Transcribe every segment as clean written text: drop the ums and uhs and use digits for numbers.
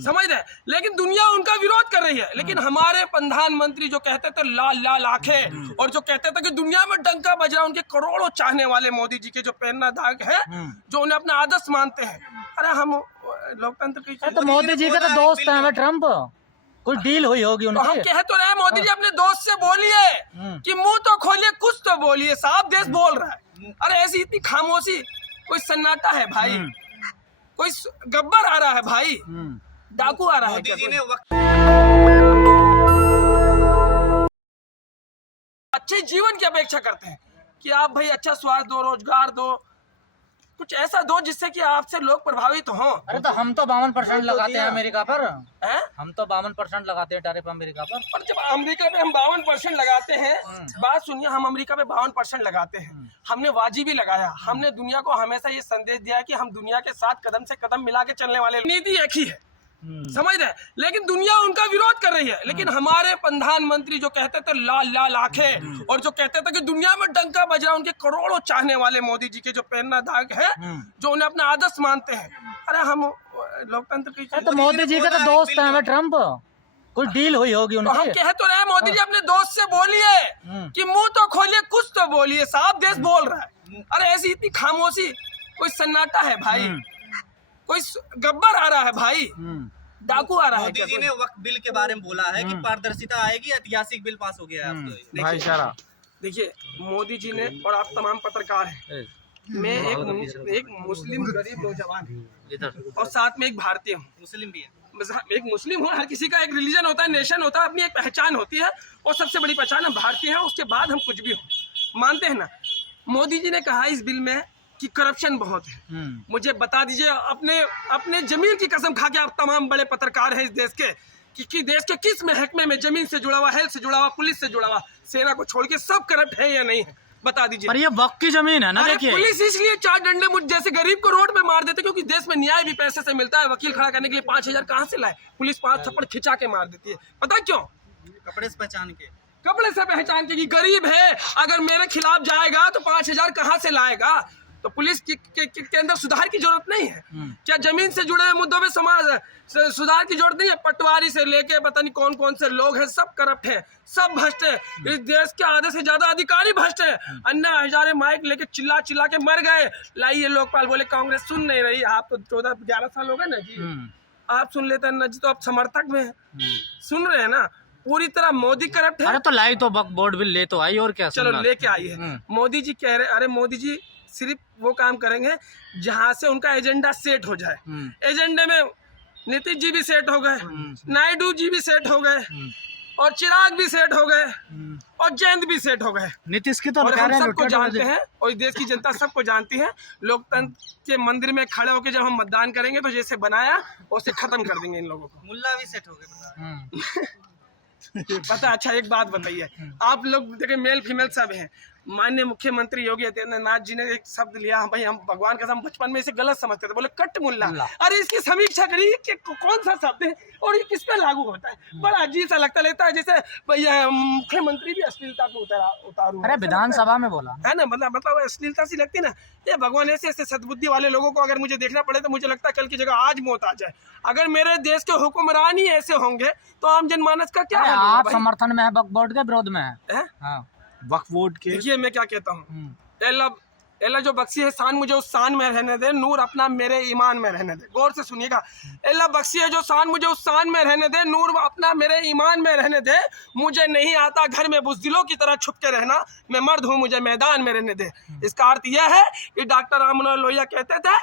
समझ रहे, लेकिन दुनिया उनका विरोध कर रही है। लेकिन हमारे प्रधानमंत्री जो कहते थे लाल लाल आंखें, और जो कहते थे कि दुनिया में डंका बज रहा, उनके करोड़ों चाहने वाले मोदी जी के जो प्रेरणा दायक है, जो उन्हें अपना आदर्श मानते हैं। अरे हम लोकतंत्र की, तो मोदी जी का तो दोस्त है ट्रम्प, कुछ डील हुई होगी उनकी। तो हम कह तो रहे मोदी जी अपने दोस्त से बोलिए कि मुंह तो खोलिए, कुछ तो बोलिए, साफ देश बोल रहा है। अरे ऐसी इतनी खामोशी, कोई सन्नाटा है भाई, कोई गब्बर आ रहा है भाई, डाकू आ रहा है। मोदी जी ने अच्छे जीवन की अपेक्षा करते हैं कि आप भाई अच्छा स्वास्थ्य दो, रोजगार दो, कुछ ऐसा दो जिससे कि आपसे लोग प्रभावित हों। अरे तो हम तो 52% लगाते हैं अमेरिका पर, हैं? हम तो 52% लगाते हैं टैरिफ अमेरिका पर। और जब अमेरिका पे हम 52% लगाते हैं, बात सुनिए, हम अमेरिका पे 52% लगाते हैं, हमने वाजिबी लगाया। हमने दुनिया को हमेशा ये संदेश दिया कि हम दुनिया के साथ कदम से कदम मिला के चलने वाले, नीति एक ही है, समझ रहे, लेकिन दुनिया उनका विरोध कर रही है। लेकिन हमारे प्रधानमंत्री जो कहते थे लाल लाल आंखें, और जो कहते थे कि दुनिया में डंका बज रहा, उनके करोड़ों चाहने वाले मोदी जी के जो प्रेरणा दायक है, जो उन्हें अपना आदर्श मानते हैं। अरे हम लोकतंत्र की, तो मोदी जी का तो दोस्त है ट्रम्प, कुछ डील हुई होगी उनकी। तो हम कह तो रहे मोदी जी अपने दोस्त से बोलिए कि मुंह तो खोलिए, कुछ तो बोलिए, साफ देश बोल रहा है। अरे ऐसी इतनी खामोशी, कोई सन्नाटा है भाई, कोई गब्बर आ रहा है भाई, डाकू आ रहा है। मोदी जी ने वक्त बिल के बारे में बोला है कि पारदर्शिता आएगी, ऐतिहासिक बिल पास हो गया है। अब तो भाईचारा, देखिए मोदी जी ने, और आप तमाम पत्रकार हैं, मैं एक मुस्लिम गरीब नौजवान हूँ, और साथ में एक भारतीय हूँ, मुस्लिम भी है, एक मुस्लिम हूँ। हर किसी का एक रिलीजन होता है, नेशन होता है, अपनी एक पहचान होती है, और सबसे बड़ी पहचान हम भारतीय हैं। उसके बाद हम कुछ भी हो, मानते हैं ना। मोदी जी ने कहा इस बिल में कि करप्शन बहुत है। मुझे बता दीजिए, अपने जमीन की कसम खा के, आप तमाम बड़े पत्रकार हैं इस देश के, कि देश के किस महकमे में जमीन से जुड़ा हुआ, हेल्थ से जुड़ा हुआ, पुलिस से जुड़ा हुआ, सेना को छोड़ के सब करप्ट है या नहीं है, बता दीजिए। पर ये वक्त की जमीन है ना। देखिए पुलिस इसलिए 4 डंडे मुझ जैसे गरीब को रोड पे मार देते क्योंकि देश में न्याय भी पैसे से मिलता है। वकील खड़ा करने के लिए 5000 कहाँ से लाए? पुलिस 5 थप्पड़ खिंचा के मार देती है। पता क्यों? कपड़े से पहचान के, कपड़े से पहचान के कि गरीब है, अगर मेरे खिलाफ जाएगा तो 5000 कहाँ से लाएगा? तो पुलिस के अंदर सुधार की जरूरत नहीं है क्या? जमीन से जुड़े मुद्दों में समाज सुधार की जरूरत नहीं है? पटवारी से लेके पता नहीं कौन कौन से लोग हैं, सब करप्ट हैं, सब भ्रष्ट है। इस देश के आधे से ज्यादा अधिकारी भ्रष्ट है। अन्ना हजारे माइक लेके चिल्ला चिल्ला के मर गए। लाइए लोकपाल, बोले कांग्रेस सुन नहीं रही। आप तो 14-11 साल हो गए ना जी, आप सुन लेते हैं ना जी, तो आप समर्थक में सुन रहे हैं ना। पूरी तरह मोदी करप्ट है। अरे तो लाई तो वक्त बोर्ड बिल ले तो आई, और क्या? चलो लेके आई है। मोदी जी कह रहे, अरे मोदी जी सिर्फ वो काम करेंगे जहां से उनका एजेंडा सेट हो जाए। एजेंडे में नीतीश जी भी सेट हो गए, नायडू जी भी सेट हो गए, और चिराग भी सेट हो गए, और जयंत भी सेट हो गए। नीतीश की तो और हम सबको जानते हैं, और इस देश की जनता सबको जानती है। लोकतंत्र के मंदिर में खड़े होकर जब हम मतदान करेंगे तो जैसे बनाया उसे खत्म कर देंगे इन लोगों को। मुल्ला भी सेट हो गए पता। अच्छा एक बात बताइए, आप लोग देखिए मेल फीमेल सब हैं। माननीय मुख्यमंत्री योगी आदित्यनाथ जी ने एक शब्द लिया, भाई हम भगवान का, हम बचपन में इसे गलत समझते थे, बोले कट मुल्ला। अरे इसकी समीक्षा करिए कि कौन सा शब्द है और ये किस पे लागू होता है। बड़ा अजीब सा लगता है, जैसे भैया मुख्यमंत्री भी अश्लीलता को उतारू। अरे विधानसभा में बोला है ना, मतलब अश्लीलता सी लगती ना। ये भगवान ऐसे ऐसे सद्बुद्धि वाले लोगों को अगर मुझे देखना पड़े तो मुझे लगता है कल की जगह आज मौत आ जाए। अगर मेरे देश के हुक्मरान ही ऐसे होंगे तो आम जनमानस का क्या हाल होगा? आप समर्थन में है वक्फ बोर्ड के, विरोध में है? वक्फ बोर्ड के। देखिए मैं क्या कहता हूँ, अल्लाह जो बख्शी है शान, मुझे उस शान में रहने दे, नूर अपना मेरे ईमान में रहने दे। गौर से सुनिएगा, अल्लाह बख्शी है जो शान, मुझे उस शान में रहने दे, नूर अपना मेरे ईमान में रहने दे। मुझे नहीं आता घर में बुज़दिलों की तरह छुप के रहना, मैं मर्द हूँ, मुझे मैदान में रहने दे। इसका अर्थ यह है कि डॉक्टर राम मनोहर लोहिया कहते थे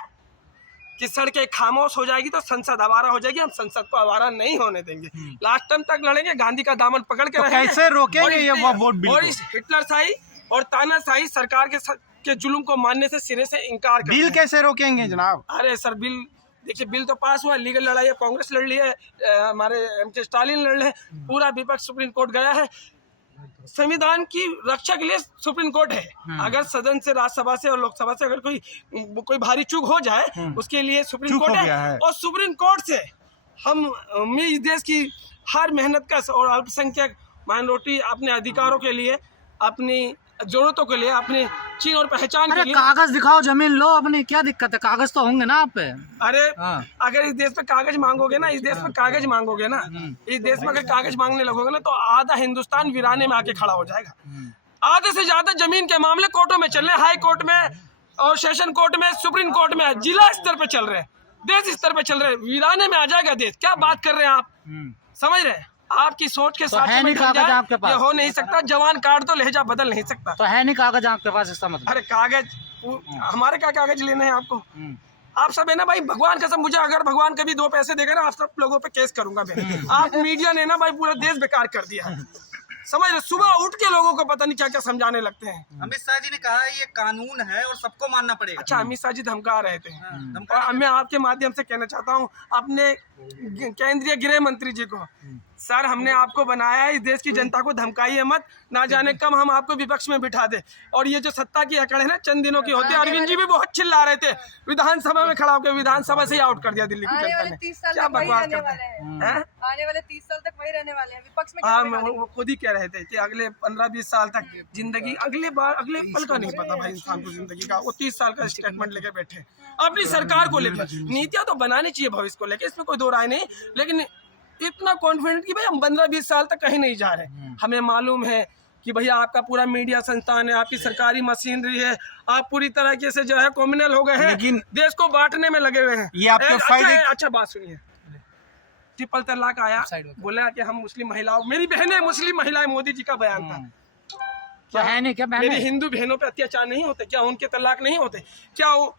कि सड़कें खामोश हो जाएगी तो संसद आवारा हो जाएगी। हम संसद को आवारा नहीं होने देंगे, लास्ट टाइम तक लड़ेंगे, गांधी का दामन पकड़ के रहेंगे। कैसे रोकेंगे ये वोट बिल? और इस हिटलरशाही और तानाशाही सरकार के जुल्म को मानने से सिरे से इनकार कर बिल कैसे रोकेंगे जनाब? अरे सर बिल देखिए, बिल तो पास हुआ, लीगल लड़ाई है, कांग्रेस लड़ ली है, हमारे एम.के. स्टालिन लड़ रहे, पूरा विपक्ष सुप्रीम कोर्ट गया है। संविधान की रक्षा के लिए सुप्रीम कोर्ट है। अगर सदन से, राज्यसभा से और लोकसभा से अगर कोई भारी चूक हो जाए उसके लिए सुप्रीम कोर्ट है। और सुप्रीम कोर्ट से हम इस देश की हर मेहनत का और अल्पसंख्यक माइनॉरिटी अपने अधिकारों के लिए, अपनी जरूरतों के लिए, अपनी चीन और पहचान के अरे लिए। कागज दिखाओ, जमीन लो अपनी, क्या दिक्कत है? कागज तो होंगे ना आप पे। अरे हाँ। अगर इस देश में कागज मांगोगे ना, इस देश में कागज मांगोगे ना, इस देश में अगर कागज मांगने लगोगे ना, तो आधा हिंदुस्तान वीराने में आके खड़ा हो जाएगा। आधे से ज्यादा जमीन के मामले कोर्टों में चल रहे, हाई कोर्ट में और सेशन कोर्ट में, सुप्रीम कोर्ट में, जिला स्तर पे चल रहे हैं, देश स्तर पे चल रहे हैं। वीराने में आ जाएगा देश। क्या बात कर रहे हैं आप? समझ रहे हैं? आपकी सोच के साथ है नहीं कागज आपके पास? ये हो नहीं सकता। जवान कार्ड तो लहजा बदल नहीं सकता। तो है नहीं कागज आपके पास, इसका मतलब? अरे कागज, हमारे क्या कागज लेने हैं आपको? आप सब है ना भाई, भगवान कसम, मुझे अगर भगवान कभी 2 पैसे देगा ना, आप सब लोगों पे केस करूंगा मैं। आप मीडिया ने ना भाई पूरा देश बेकार कर दिया है। समझ रहे? सुबह उठ के लोगों को पता नहीं क्या क्या समझाने लगते हैं। अमित शाह जी ने कहा है ये कानून है और सबको मानना पड़ेगा। अच्छा, अमित शाह जी धमका रहे थे। धमका और मैं आपके माध्यम से कहना चाहता हूँ अपने केंद्रीय गृह मंत्री जी को, सर हमने आपको बनाया है, इस देश की जनता को धमकाइए मत, ना जाने कब हम आपको विपक्ष में बिठा दे। और ये जो सत्ता की अकड़ है ना, चंद दिनों की होती है। अरविंद जी भी बहुत चिल्ला रहे थे, विधानसभा में खड़ा होकर विधानसभा से ही आउट कर दिया दिल्ली की जनता ने। क्या बकवास करते हैं? आने वाले 30 साल तक वही रहने वाले हैं, विपक्ष में हाँ, किसने वो खुद ही कह रहे थे कि अगले 15-20 साल तक जिंदगी, अगले पल का नहीं पता भाई इंसान को जिंदगी का। वो 30 साल का स्टेटमेंट लेके बैठे अपनी सरकार को लेकर। नीतियां तो बनानी चाहिए भविष्य को लेकर, इसमें कोई दो राय नहीं, लेकिन इतना कॉन्फिडेंट कि भाई हम 15-20 साल तक कहीं नहीं जा रहे। हमें मालूम है कि भैया आपका पूरा मीडिया संस्थान है, आपकी सरकारी मशीनरी है, आप पूरी तरीके से जो है कॉम्युनल हो गए हैं, लेकिन देश को बांटने में लगे हुए हैं। ये आपके फायदे। अच्छा बात सुनिए, ट्रिपल तलाक आया, बोला कि हम मुस्लिम महिलाओं, मेरी बहनें मुस्लिम महिलाएं, मोदी जी का बयान था। तो है नहीं क्या मेरी बहने? हिंदू बहनों पे अत्याचार नहीं होते क्या? उनके तलाक नहीं होते क्या? वो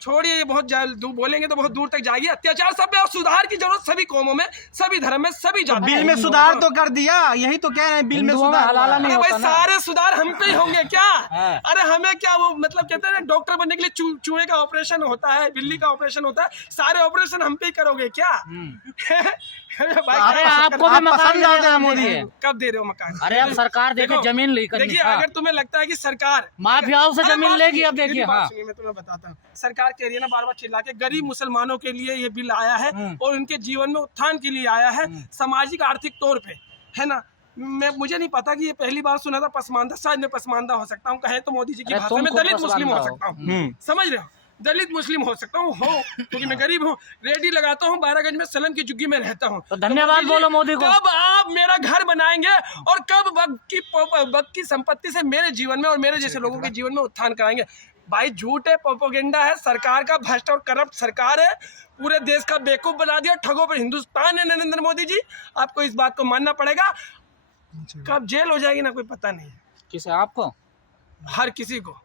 छोड़िए, ये बहुत बोलेंगे तो बहुत दूर तक जाएगी। अत्याचार सब पे, और सुधार की जरूरत सभी कौमों में, सभी धर्म में, सभी जाति बिल में सुधार तो कर दिया, यही तो कह रहे हैं, बिल में हिंदुओं में सुधार हलाला नहीं अरे भाई होता ना। सारे सुधार हम पे ही होंगे क्या? हाँ। अरे हमें क्या, वो मतलब कहते हैं ना, डॉक्टर बनने के लिए चूहे का ऑपरेशन होता है, बिल्ली का ऑपरेशन होता है, सारे ऑपरेशन हम पे ही करोगे क्या? भाई अरे आपको भी मकान पसंद आता है मोदी मोदी। जी। कब दे रहे हो मकान? अरे अब सरकार देखे देखो, जमीन लेकर देखिए, अगर तुम्हें लगता है कि सरकार माफियाओं से अरे जमीन बात लेगी, सुनिए, अब देखिए। मेरी बात हाँ, सुनिए, मैं तुम्हें बताता हूँ। सरकार कह रही है ना बार बार चिल्ला के, गरीब मुसलमानों के लिए ये बिल आया है और उनके जीवन में उत्थान के लिए आया है, सामाजिक आर्थिक तौर पे, है ना। मुझे नहीं पता कि ये पहली बार सुना था पसमानदा, शायद मैं पसमानदा हो सकता हूँ, कहे तो मोदी जी की अरे भाषा तुम में खुद दलित मुस्लिम हो पसमानदा सकता हूँ। समझ रहे हो? दलित मुस्लिम हो सकता हूँ, क्योंकि मैं गरीब हूँ, रेडी लगाता हूँ, 12 में सलन की झुग्गी में रहता हूँ। तो धन्यवाद बोलो मोदी को। कब आप मेरा घर बनाएंगे और कब वक्त की संपत्ति से मेरे जीवन में और मेरे जैसे लोगों के जीवन में उत्थान कराएंगे? भाई झूठ है, प्रोपेगेंडा है, सरकार का भ्रष्ट और करप्ट सरकार है, पूरे देश का बेवकूफ बना दिया, ठगों पर हिंदुस्तान है। नरेंद्र मोदी जी, आपको इस बात को मानना पड़ेगा। कब जेल हो जाएगी ना कोई पता नहीं है, किसे? आपको? हर किसी को।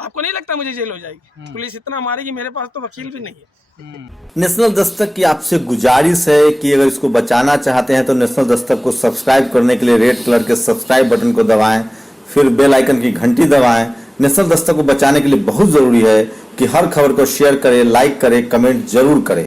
आपको नहीं लगता मुझे जेल हो जाएगी? पुलिस इतना मारेगी, मेरे पास तो वकील भी नहीं है। नेशनल दस्तक की आपसे गुजारिश है कि अगर इसको बचाना चाहते हैं तो नेशनल दस्तक को सब्सक्राइब करने के लिए रेड कलर के सब्सक्राइब बटन को दबाएं, फिर बेल आइकन की घंटी दबाएं। नेशनल दस्तक को बचाने के लिए बहुत जरूरी है कि हर खबर को शेयर करें, लाइक करें, कमेंट जरूर करें।